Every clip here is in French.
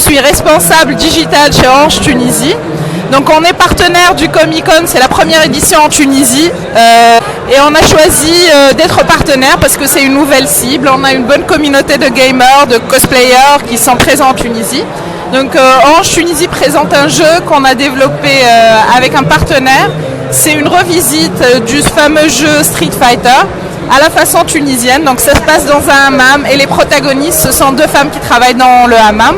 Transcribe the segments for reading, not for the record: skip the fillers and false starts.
suis responsable digital chez Orange Tunisie. Donc on est partenaire du Comic-Con, c'est la première édition en Tunisie. Et on a choisi d'être partenaire parce que c'est une nouvelle cible. On a une bonne communauté de gamers, de cosplayers qui sont présents en Tunisie. Donc Orange Tunisie présente un jeu qu'on a développé avec un partenaire. C'est une revisite du fameux jeu Street Fighter à la façon tunisienne. Donc ça se passe dans un hammam et les protagonistes, ce sont deux femmes qui travaillent dans le hammam.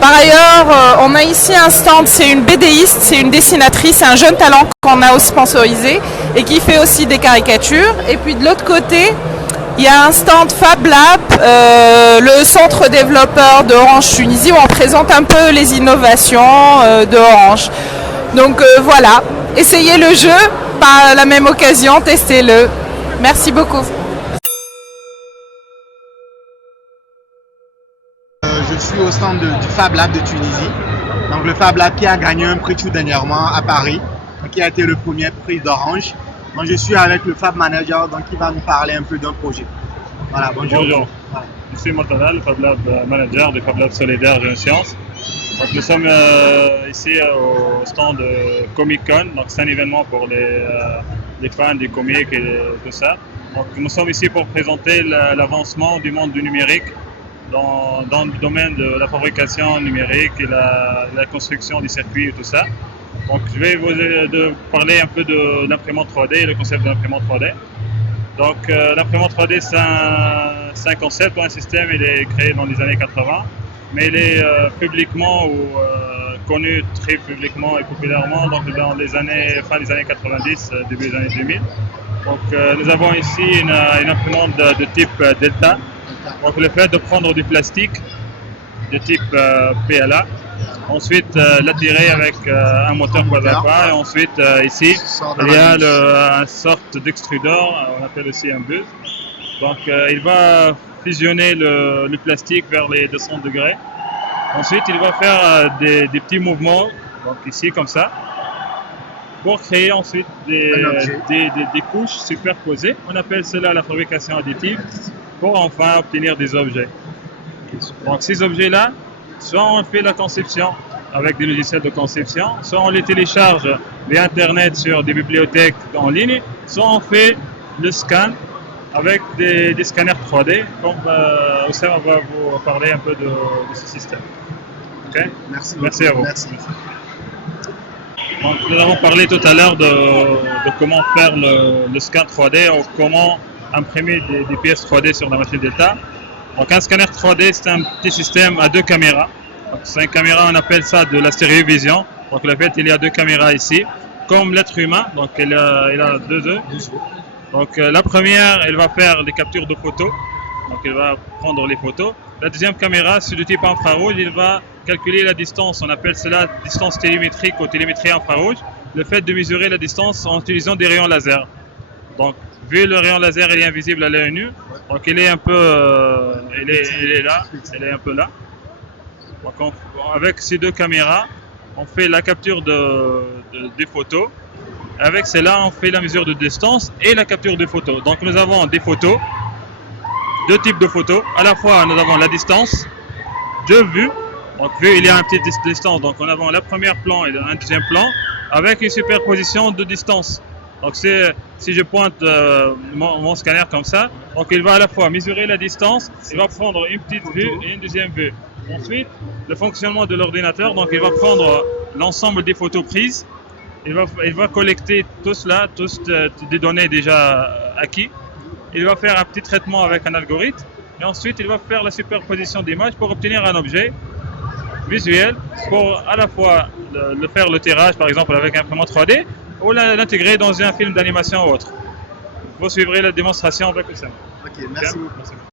Par ailleurs, on a ici un stand, c'est une BDiste, c'est une dessinatrice, c'est un jeune talent qu'on a aussi sponsorisé et qui fait aussi des caricatures. Et puis de l'autre côté, il y a un stand Fab Lab, le centre développeur d'Orange Tunisie, où on présente un peu les innovations d'Orange. Donc voilà, essayez le jeu, par la même occasion, testez-le. Merci beaucoup. Je suis au stand du Fab Lab de Tunisie. Donc le Fab Lab qui a gagné un prix tout dernièrement à Paris, qui a été le premier prix d'Orange. Donc je suis avec le Fab Manager qui va nous parler un peu d'un projet. Voilà, bonjour. Bonjour. Voilà. Je suis Mortada, le Fab Lab Manager du Fab Lab Solidaire Géosciences. Donc nous sommes ici au stand Comic-Con. Donc c'est un événement pour les fans des comics et tout ça. Donc nous sommes ici pour présenter l'avancement du monde du numérique dans le domaine de la fabrication numérique et la construction des circuits et tout ça. Donc je vais vous parler un peu de l'imprimante 3D et le concept de l'imprimante 3D. Donc l'imprimante 3D c'est un concept ou un système, il est créé dans les années 80, mais il est publiquement connu très publiquement et populairement donc dans les années, fin des années 90, début des années 2000. Donc nous avons ici une imprimante de type Delta. Donc le fait de prendre du plastique de type PLA, ensuite l'attirer avec un moteur pas à pas, et ensuite ici il y a une sorte d'extrudeur, on appelle aussi un buzz. Donc il va fusionner le plastique vers les 200 degrés. Ensuite il va faire des petits mouvements, donc ici comme ça, pour créer ensuite des couches superposées. On appelle cela la fabrication additive, pour enfin obtenir des objets. Donc ces objets-là, soit on fait la conception avec des logiciels de conception, soit on les télécharge via Internet sur des bibliothèques en ligne, soit on fait le scan avec des scanners 3D, comme Oussama va vous parler un peu de ce système. Okay? Merci à vous. Merci. Donc, nous avons parlé tout à l'heure de comment faire le scan 3D ou comment imprimer des pièces 3D sur la machine Delta. Donc un scanner 3D c'est un petit système à deux caméras. Donc c'est une caméra, on appelle ça de la stéréovision. Donc en fait il y a deux caméras ici, comme l'être humain, donc il a deux yeux. Donc la première elle va faire des captures de photos, donc elle va prendre les photos. La deuxième caméra c'est du type infrarouge, il va calculer la distance, on appelle cela distance télémétrique ou télémétrie infrarouge, le fait de mesurer la distance en utilisant des rayons laser. Donc vu le rayon laser il est invisible à l'œil nu, donc il est un peu, il est là, il est un peu là. Donc avec ces deux caméras, on fait la capture des photos. Avec cela, on fait la mesure de distance et la capture des photos. Donc nous avons des photos, deux types de photos. À la fois, nous avons la distance, deux vues. Donc vu il y a un petit distance, donc on a la première plan et un deuxième plan avec une superposition de distance. Donc si je pointe mon scanner comme ça, donc il va à la fois mesurer la distance, il va prendre une petite vue et une deuxième vue. Ensuite, le fonctionnement de l'ordinateur, donc il va prendre l'ensemble des photos prises, il va collecter tout cela, des données déjà acquises, il va faire un petit traitement avec un algorithme, et ensuite il va faire la superposition d'images pour obtenir un objet visuel, pour à la fois faire le tirage par exemple avec un imprimante 3D, ou l'intégrer dans un film d'animation ou autre. Vous suivrez la démonstration avec le SEM. Ok, merci beaucoup.